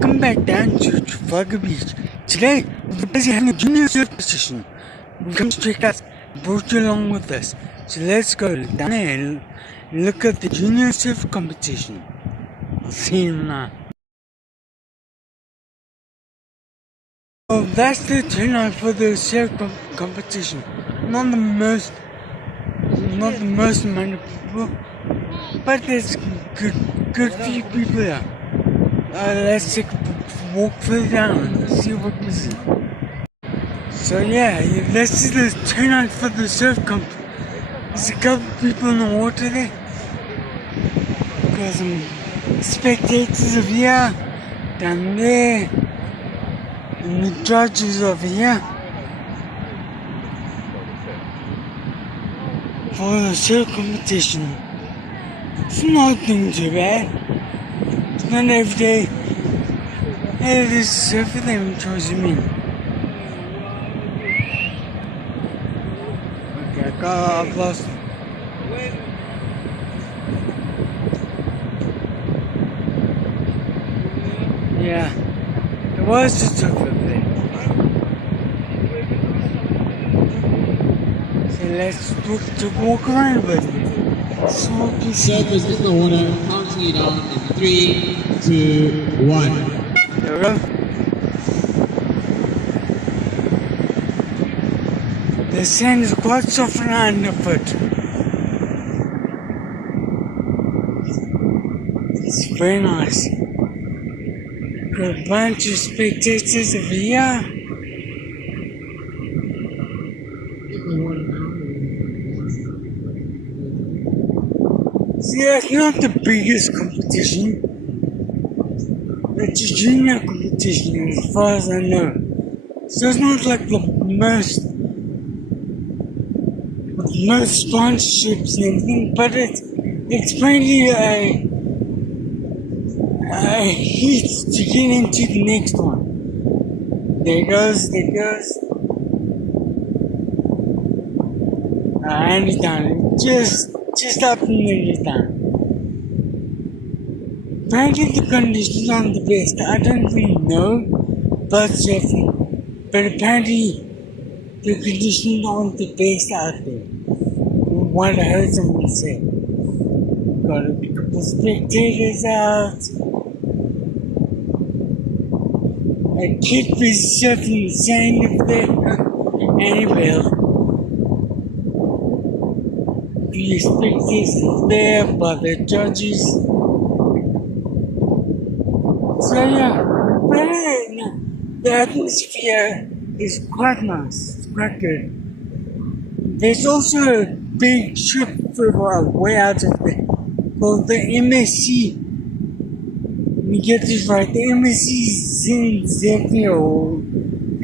Welcome back down to Trafalgar Beach. Today, we're busy having a junior surf competition. We come to check out, brought you along with us. So let's go down there and look at the junior surf competition. I'll see you now. Well, that's the turnout for the surf competition. Not the most amount of people, but there's good few people here. Let's take a walk further down and see what we see. So yeah, this is the turnout for the surf comp. There's a couple people in the water there. Got some spectators over here, down there, and the judges over here. For the surf competition. It's nothing too bad. It's not every day. Hey, this surfer them choosing me. Okay, I've lost. Yeah, there was a surfer there. So let's walk around with me. Surfers in the water, counting it down in 3, 2, 1. There we go. The sand is quite soft and underfoot. It's very nice. Got a bunch of spectators over here. See, it's not the biggest competition. It's a junior competition as far as I know. So it's not like the most sponsorships and everything, but it's mainly a heat to get into the next one. There goes. And it's done. Just up and then it's done. Apparently the conditions aren't the best. I don't really know about surfing, but apparently the conditions aren't the best out there. What I heard someone say. Got a couple spectators out. A kid was surfing the sand over there. Anyway, the spectators there by the judges. So yeah, but the atmosphere is quite nice. It's quite good. There's also a big ship further way out of there called the MSC. Let me get this right. The MSC Zinzefio.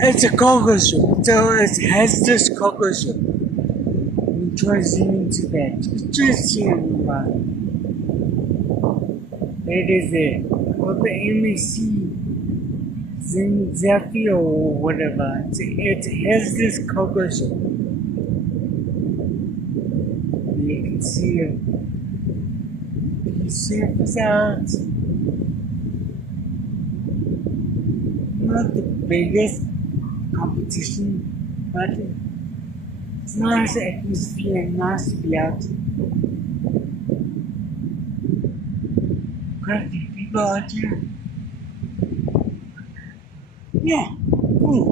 It's a cargo ship. So it has this cargo ship. Let me try zoom into that. Just see it right. It is there. Called the MSC Zinzefio or whatever. It has this cargo ship. You can see the surface out. Not the biggest competition, but it's nice atmosphere, nice to be out. Quite a few people out here. Yeah, cool.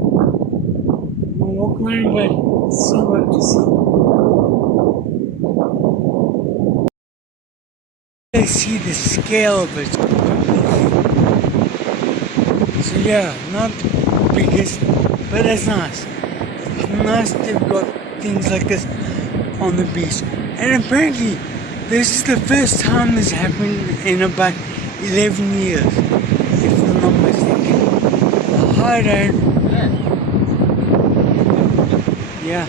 We'll walk around but see what to see. I see the scale of it. So yeah, not the biggest, but it's nice. It's nice they've got things like this on the beach. And apparently, this is the first time this happened in about 11 years, if I'm not mistaken. Hi there. Yeah.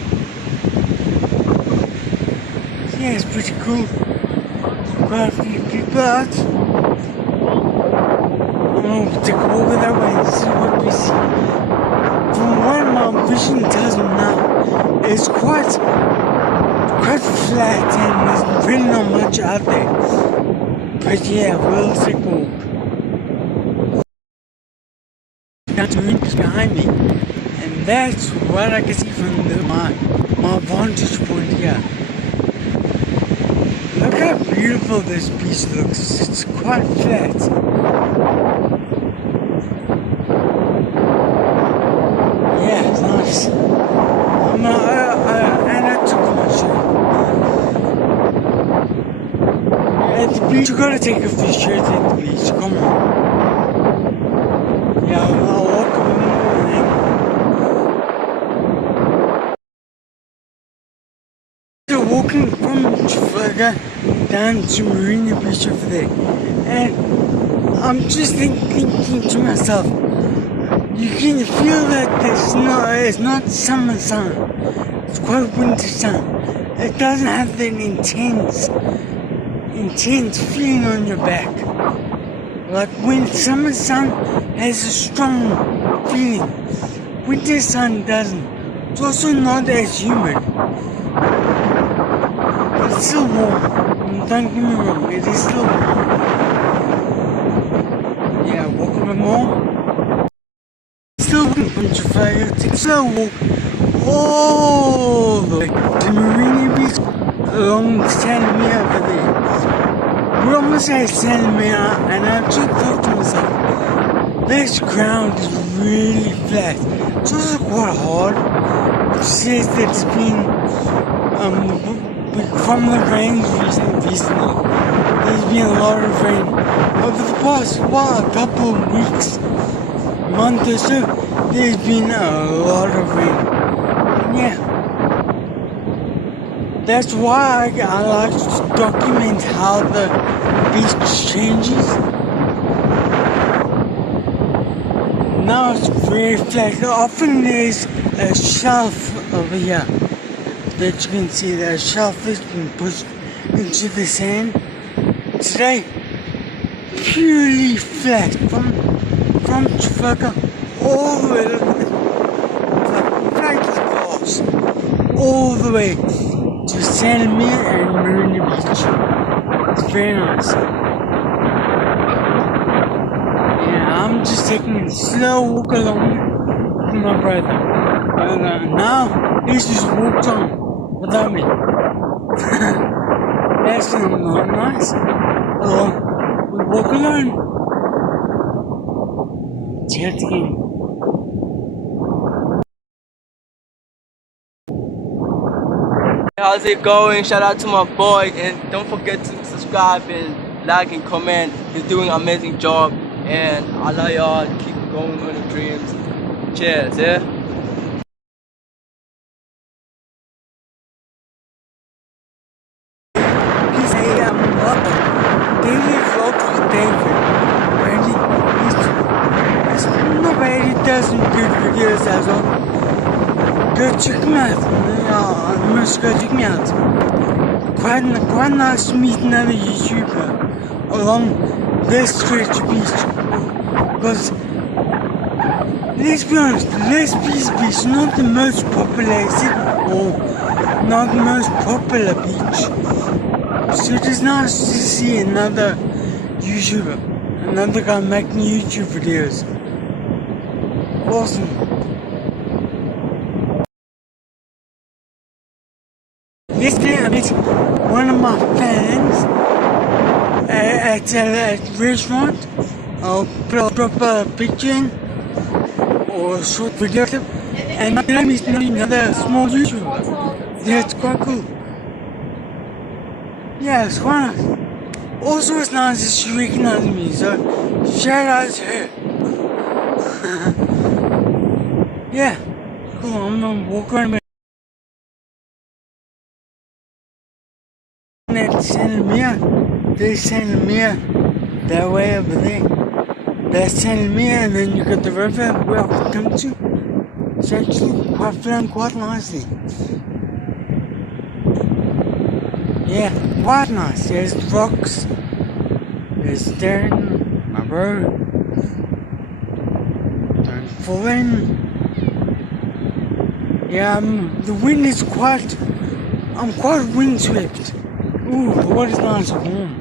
Yeah, it's pretty cool. Quite a few people out. We'll take a walk that way and see what we see. From what my vision tells me now, it's quite flat and there's really not much out there. But yeah, we'll take a walk. down to Marina Beach behind me, and that's what I can see from my vantage point here. Look how beautiful this beach looks. It's quite flat. Yeah, it's nice. And I took my shirt. At the beach, you gotta take off your shirt at the beach. Come on. Yeah, I'll walk in the morning. So walking from Trafalgar down to Marina Beach over there, and I'm just thinking to myself, you can feel that it's not summer sun, it's quite winter sun. It doesn't have that intense feeling on your back. Like when summer sun has a strong feeling, winter sun doesn't. It's also not as humid. But it's still warm. Don't get me wrong, it is still warm. Yeah, walk a bit more. Still walking from Trafalgar to slow walk all the way to Marina Beach along Santa Mia over there. We're almost at Santa Mia, and I just thought to myself, this ground is really flat. It's also quite hard. It says that it's been from the rain recently. There's been a lot of rain over the past couple of weeks, month or so. There's been a lot of rain. Yeah, that's why I like to document how the beach changes. Now it's very flat. Often there's a shelf over here that you can see. That shelf has been pushed into the sand. Today, purely flat from Trafalgar all the way, flat as glass, all the way to Santa Mia and Marina Beach. It's very nice. Yeah, I'm just taking a slow walk along with my brother. And now he's just walked on without me. That's not nice. We walk alone. Chat again. How's it going? Shout out to my boy, and don't forget to subscribe and like and comment. He's doing an amazing job, and I love y'all. Keep going on your dreams. Cheers, yeah. He's a daily vlog with David. Randy, he's not bad. He does some good videos as well. Go check him out. You must go check me out. Quite nice to meet another YouTuber along this stretch of beach. Because let's be honest, this beach is not the most populated or not the most popular beach. So it is nice to see another YouTuber, another guy making YouTube videos. Awesome. Yesterday I met one of my fans at a restaurant. I'll drop a picture in or a short video clip, and my name is another small YouTuber. Yeah, it's quite cool. Yeah, it's quite nice. Also, it's nice that she recognized me, so shout out to her. Yeah, cool. I'm gonna walk around at Santa Mia. There's Santa Mia that way over there. That's Santa Mia, and then you got the river where I come to. It's actually quite flowing quite nicely. Yeah, quite nice. There's rocks. There's Darren, my bro. Don't fall in. Yeah, the wind is I'm quite windswept. Ooh, the water's nice and warm.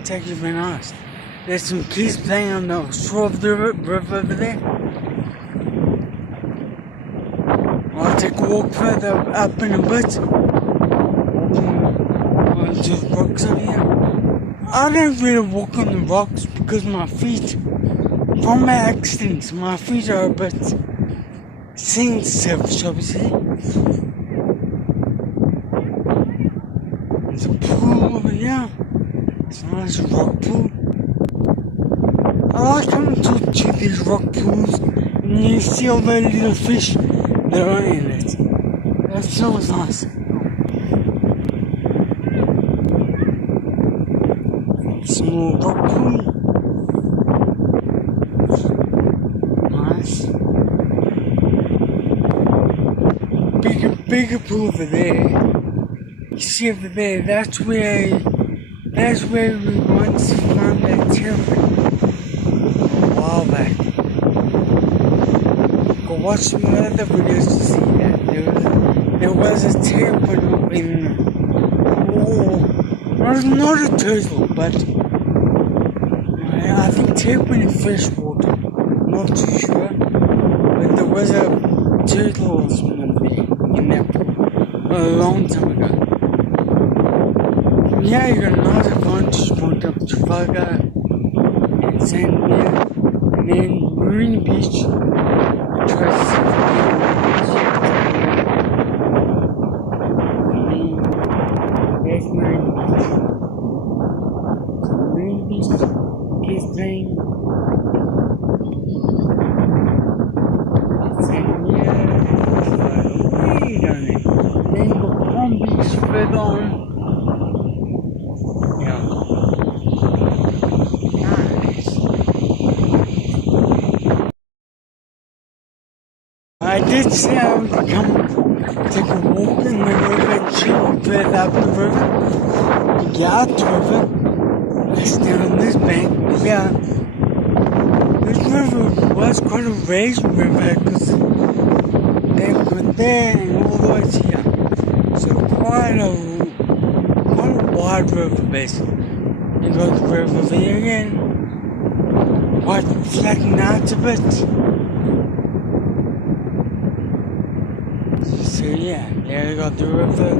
It's actually very nice. There's some kids playing on the shore of the river over there. I'll take a walk further up in a bit. Onto the rocks over here. I don't really walk on the rocks because my feet, from my accidents, my feet are a bit sensitive, shall we say. There's a pool over here. It's a nice rock pool. I like coming to these rock pools and you see all the little fish that are in it. That's always nice. Small rock pool. Nice. Bigger pool over there. You see over there, that's where we once found that terrapin a while back. Go watch some other videos to see that. There was a terrapin in not a turtle, but I think terrapin in fresh water. Not too sure. But there was a turtle or something there in that pool a long time ago. Yeah, you got a nice advantage point up Trafalgar and Sandmere, and then Marina Beach. Try to see there's Marina Beach. Marina Beach is playing Sandmere, way down there. And then you got Palm Beach further on. I did say I would come take a walk in the river and chill further up the river. To get out the river. Let's down on this bank. Yeah. This river was quite a raised river because they went there and all the way to here. So quite a wide river basically. You got the river there again. Quite flattened out a bit. So yeah, there you got the river,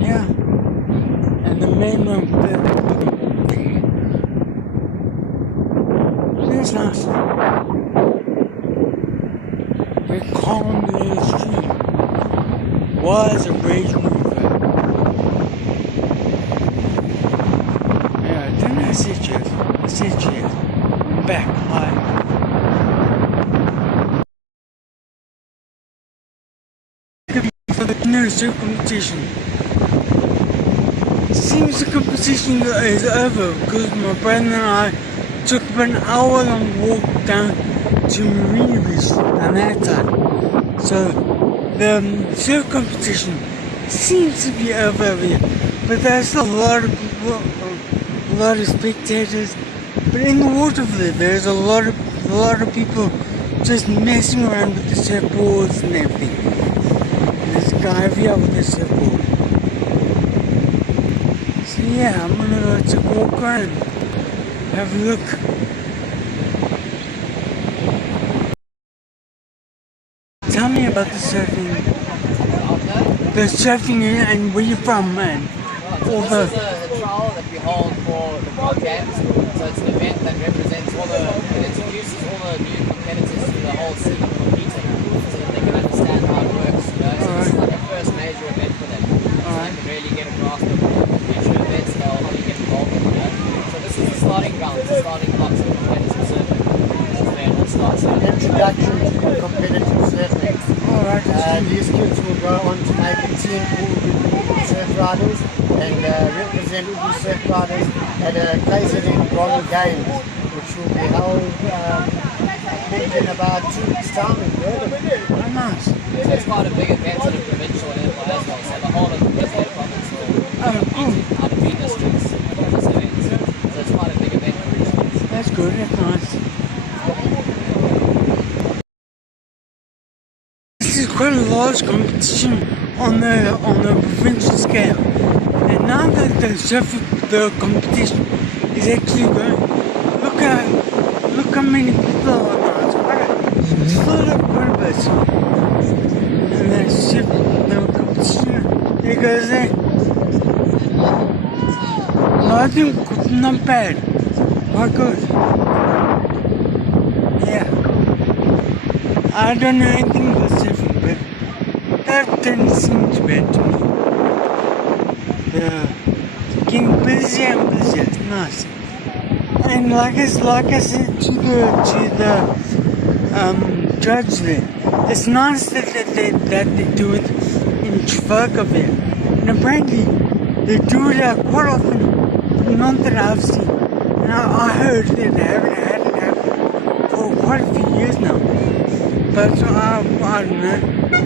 yeah, and the main road there. It's nice. Very calm little stream. Was a raised river. Yeah, didn't I say cheers? I said cheers. I'm back, hi. For the nursery competition. It seems the competition is over because my brother and I took about an hour-long walk down to Marina Beach on that side. So the surf competition seems to be over here, but there's a lot of people, a lot of spectators. But in the water there's a lot of people just messing around with the surfboards and everything. There's a guy over here with a surfboard. So yeah, I'm gonna go take a walk around, have a look. Tell me about the surfing. The surfing and where you're from, man. All the... This is a trial that we hold for the World Games. So it's an event that represents it introduces all the new competitors to the whole scene of competing so that they can understand how it works. So this is like a first major event for them. So they can really get a grasp of future events and how you get involved in it. So this is the starting ground, the starting blocks of competitive surfing. This is where it all starts. An introduction to competitive surfing. These kids will go on to make a team Ubu surf riders and represent Ubu surf riders at a KZN World Games, which will be held in about 2 weeks' time in Berlin. Oh, nice. So it's quite a big event at a provincial level as well. So the whole of the KZN province will compete out of 3 districts for this event. So it's quite a big event for regions. That's good, that's nice. This is quite a large competition on the provincial scale. And now that the competition is actually going, look how many people are now. It's full of purpose. And there's think not bad. Quite good. Yeah. I don't know anything was different, but that didn't seem too bad to me. Yeah. Getting busier and busier. It's nice. And like I said to the judge there, it's nice that they do it in Trafalgar Beach. And apparently they do it quite often, but not that I've seen. And I heard that they haven't had it happen for quite a few years now. But I don't know,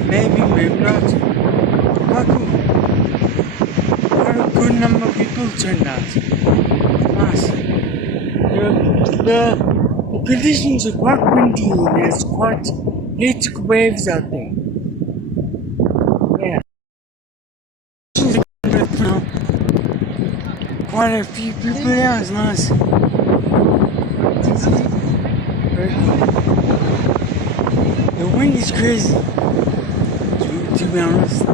maybe not. Quite cool. Quite a good number of people turned out. Nice. The conditions are quite windy and there's quite electric waves out there. Yeah. Quite a few people there, it's nice. Very cool. The wind is crazy, to be honest.